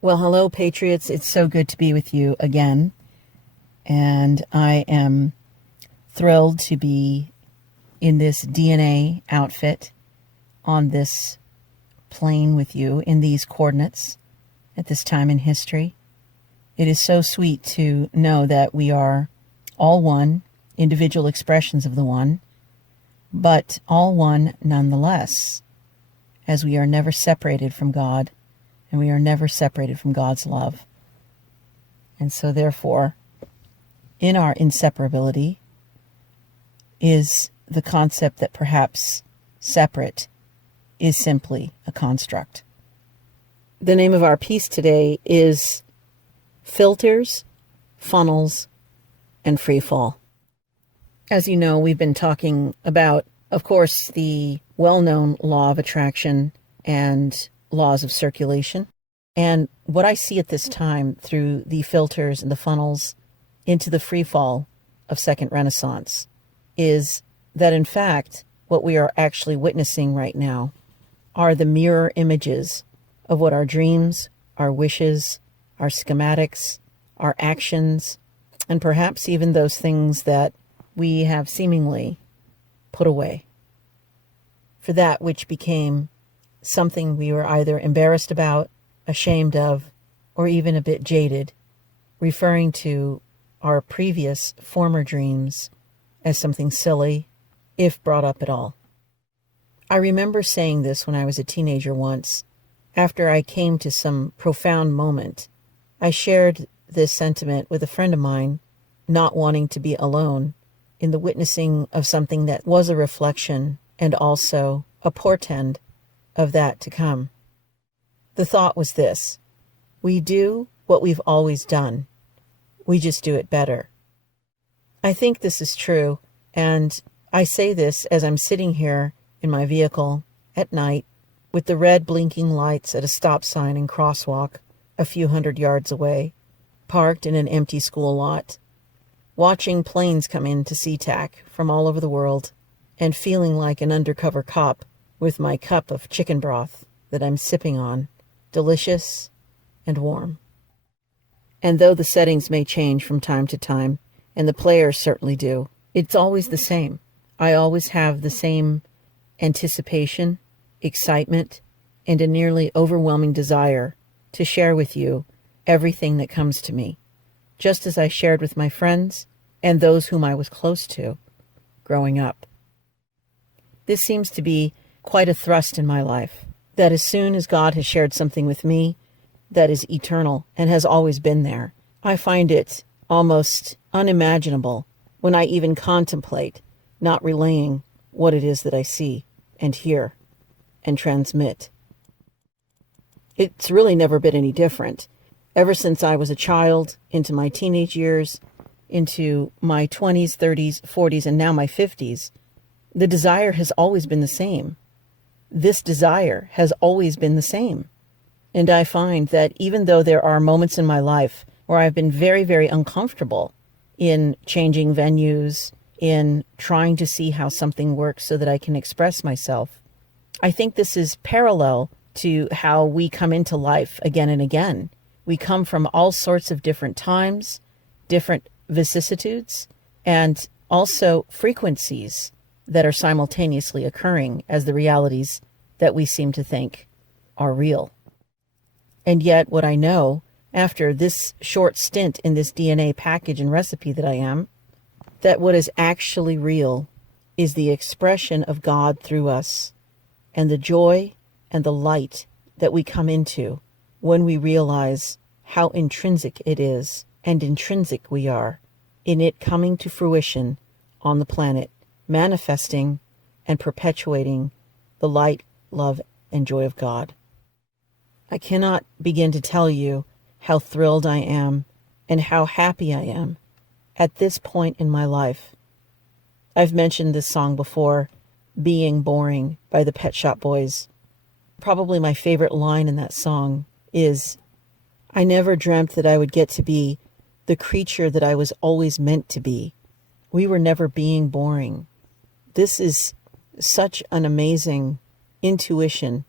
Well, hello, Patriots. It's so good to be with you again. And I am thrilled to be in this DNA outfit on this plane with you in these coordinates at this time in history. It is so sweet to know that we are all one, individual expressions of the one, but all one nonetheless, as we are never separated from God. And we are never separated from God's love. And so therefore, in our inseparability is the concept that perhaps separate is simply a construct. The name of our piece today is Filters, Funnels, and Free Fall. As you know, we've been talking about, of course, the well-known law of attraction and laws of circulation. And what I see at this time through the filters and the funnels into the free fall of Second Renaissance is that, in fact, what we are actually witnessing right now are the mirror images of what our dreams, our wishes, our schematics, our actions, and perhaps even those things that we have seemingly put away. For that which became something we were either embarrassed about, ashamed of, or even a bit jaded, referring to our previous former dreams as something silly, if brought up at all. I remember saying this when I was a teenager once. After I came to some profound moment, I shared this sentiment with a friend of mine, not wanting to be alone in the witnessing of something that was a reflection and also a portend of that to come. The thought was this: we do what we've always done. We just do it better. I think this is true, and I say this as I'm sitting here in my vehicle at night with the red blinking lights at a stop sign and crosswalk a few hundred yards away, parked in an empty school lot, watching planes come in to SeaTac from all over the world, and feeling like an undercover cop with my cup of chicken broth that I'm sipping on, delicious and warm. And though the settings may change from time to time, and the players certainly do, it's always the same. I always have the same anticipation, excitement, and a nearly overwhelming desire to share with you everything that comes to me, just as I shared with my friends and those whom I was close to growing up. This seems to be quite a thrust in my life, that as soon as God has shared something with me that is eternal and has always been there, I find it almost unimaginable when I even contemplate not relaying what it is that I see and hear and transmit. It's really never been any different. Ever since I was a child, into my teenage years, into my 20s, 30s, 40s, and now my 50s, the desire has always been the same. This desire has always been the same. And I find that even though there are moments in my life where I've been very, very uncomfortable in changing venues, in trying to see how something works so that I can express myself, I think this is parallel to how we come into life again and again. We come from all sorts of different times, different vicissitudes, and also frequencies that are simultaneously occurring as the realities that we seem to think are real. And yet what I know after this short stint in this DNA package and recipe that I am, that what is actually real is the expression of God through us, and the joy and the light that we come into when we realize how intrinsic it is and intrinsic we are in it coming to fruition on the planet, manifesting and perpetuating the light, love, and joy of God. I cannot begin to tell you how thrilled I am and how happy I am at this point in my life. I've mentioned this song before, Being Boring by the Pet Shop Boys. Probably my favorite line in that song is, I never dreamt that I would get to be the creature that I was always meant to be. We were never being boring. This is such an amazing intuition,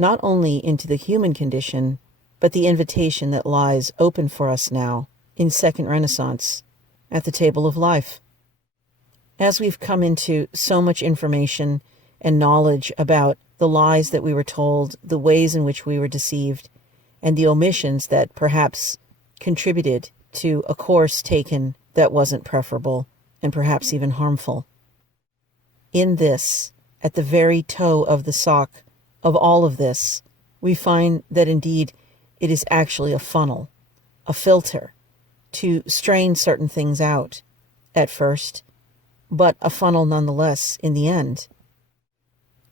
not only into the human condition, but the invitation that lies open for us now in Second Renaissance at the table of life. As we've come into so much information and knowledge about the lies that we were told, the ways in which we were deceived, and the omissions that perhaps contributed to a course taken that wasn't preferable and perhaps even harmful. In this, at the very toe of the sock of all of this, we find that indeed it is actually a funnel, a filter, to strain certain things out at first, but a funnel nonetheless in the end.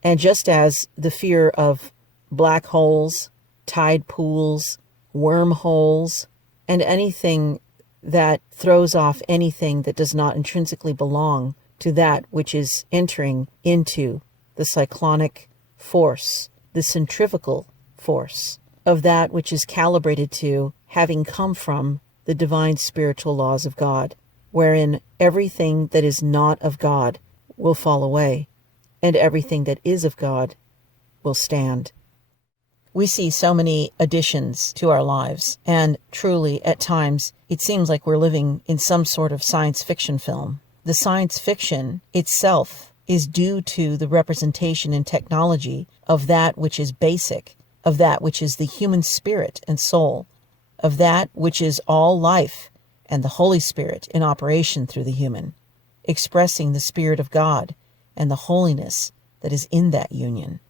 And just as the fear of black holes, tide pools, wormholes, and anything that throws off anything that does not intrinsically belong to that which is entering into the cyclonic force, the centrifugal force of that which is calibrated to having come from the divine spiritual laws of God, wherein everything that is not of God will fall away, and everything that is of God will stand. We see so many additions to our lives, and truly, at times, it seems like we're living in some sort of science fiction film. The science fiction itself is due to the representation in technology of that which is basic, of that which is the human spirit and soul, of that which is all life and the Holy Spirit in operation through the human, expressing the Spirit of God and the holiness that is in that union.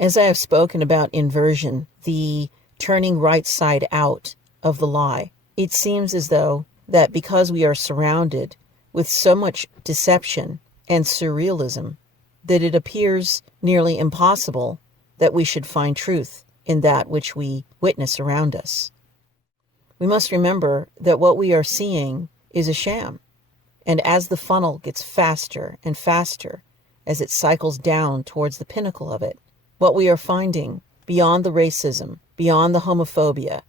As I have spoken about inversion, the turning right side out of the lie, it seems as though that because we are surrounded with so much deception and surrealism, that it appears nearly impossible that we should find truth in that which we witness around us. We must remember that what we are seeing is a sham, and as the funnel gets faster and faster, as it cycles down towards the pinnacle of it, what we are finding beyond the racism, beyond the homophobia,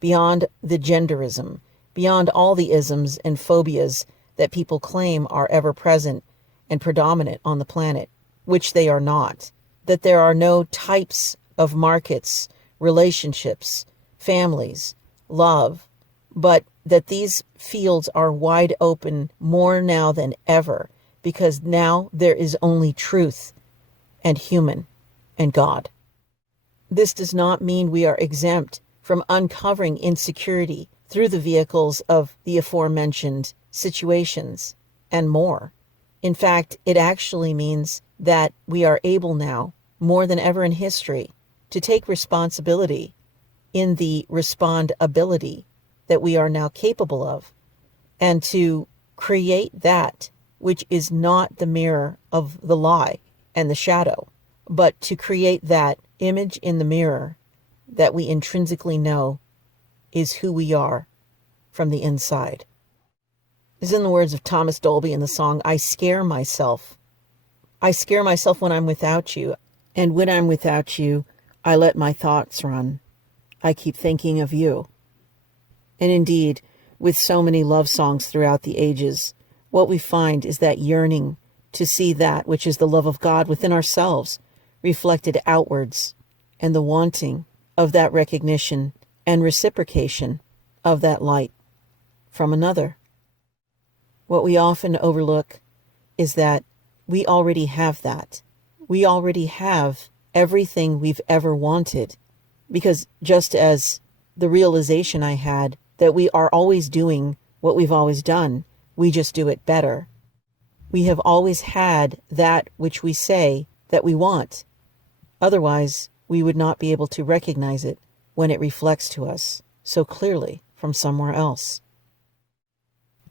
beyond the genderism, beyond all the isms and phobias that people claim are ever present and predominant on the planet, which they are not, that there are no types of markets, relationships, families, love, but that these fields are wide open more now than ever, because now there is only truth and human and God. This does not mean we are exempt from uncovering insecurity through the vehicles of the aforementioned situations and more. In fact, it actually means that we are able now, more than ever in history, to take responsibility in the respondability that we are now capable of, and to create that which is not the mirror of the lie and the shadow, but to create that image in the mirror that we intrinsically know is who we are from the inside. As in the words of Thomas Dolby in the song, I scare myself. I scare myself when I'm without you, and when I'm without you, I let my thoughts run. I keep thinking of you. And indeed, with so many love songs throughout the ages, what we find is that yearning to see that which is the love of God within ourselves reflected outwards, and the wanting of that recognition and reciprocation of that light from another. What we often overlook is that we already have that. We already have everything we've ever wanted, because just as the realization I had that we are always doing what we've always done, we just do it better. We have always had that which we say that we want. Otherwise, we would not be able to recognize it when it reflects to us so clearly from somewhere else.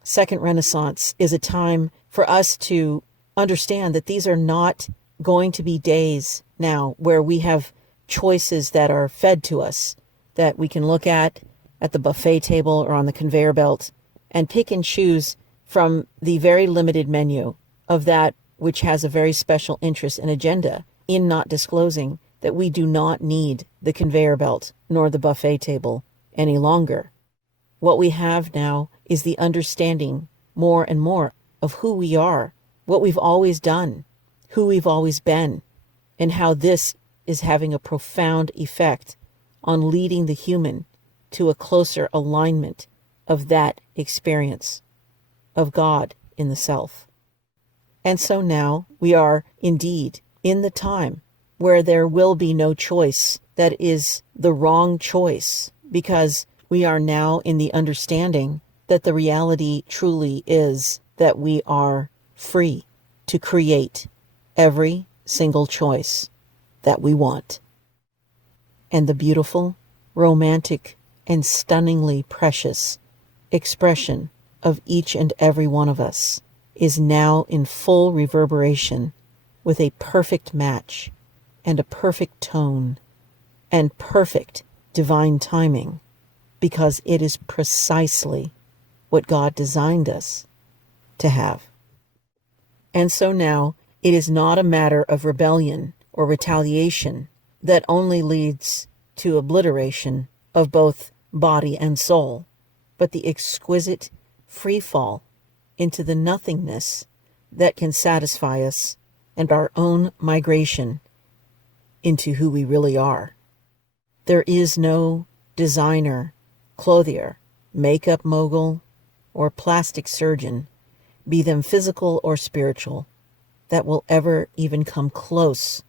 Second Renaissance is a time for us to understand that these are not going to be days now where we have choices that are fed to us, that we can look at the buffet table or on the conveyor belt and pick and choose from the very limited menu of that which has a very special interest and agenda in not disclosing that we do not need the conveyor belt nor the buffet table any longer. What we have now is the understanding more and more of who we are, what we've always done, who we've always been, and how this is having a profound effect on leading the human to a closer alignment of that experience of God in the self. And so now we are indeed in the time where there will be no choice that is the wrong choice, because we are now in the understanding that the reality truly is that we are free to create every single choice that we want. And the beautiful, romantic, and stunningly precious expression of each and every one of us is now in full reverberation with a perfect match and a perfect tone and perfect divine timing, because it is precisely what God designed us to have. And so now it is not a matter of rebellion or retaliation that only leads to obliteration of both body and soul, but the exquisite free fall into the nothingness that can satisfy us, and our own migration into who we really are. There is no designer, clothier, makeup mogul, or plastic surgeon, be them physical or spiritual, that will ever even come close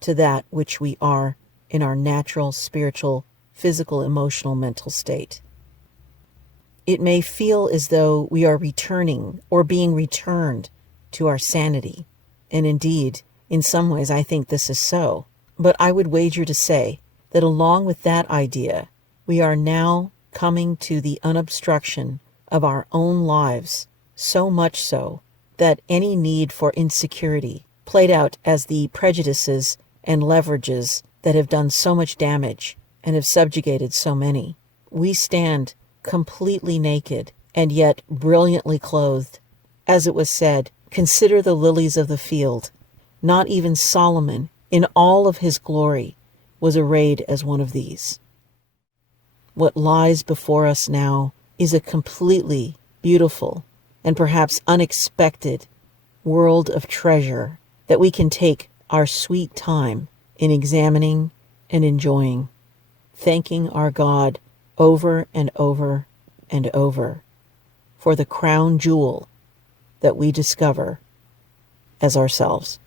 to that which we are in our natural, spiritual, physical, emotional, mental state. It may feel as though we are returning or being returned to our sanity. And indeed, in some ways, I think this is so. But I would wager to say that along with that idea, we are now coming to the unobstruction of our own lives, so much so that any need for insecurity, played out as the prejudices and leverages that have done so much damage and have subjugated so many, we stand completely naked and yet brilliantly clothed. As it was said, consider the lilies of the field. Not even Solomon, in all of his glory, was arrayed as one of these. What lies before us now is a completely beautiful and perhaps unexpected world of treasure that we can take our sweet time in examining and enjoying, thanking our God over and over and over for the crown jewel that we discover as ourselves.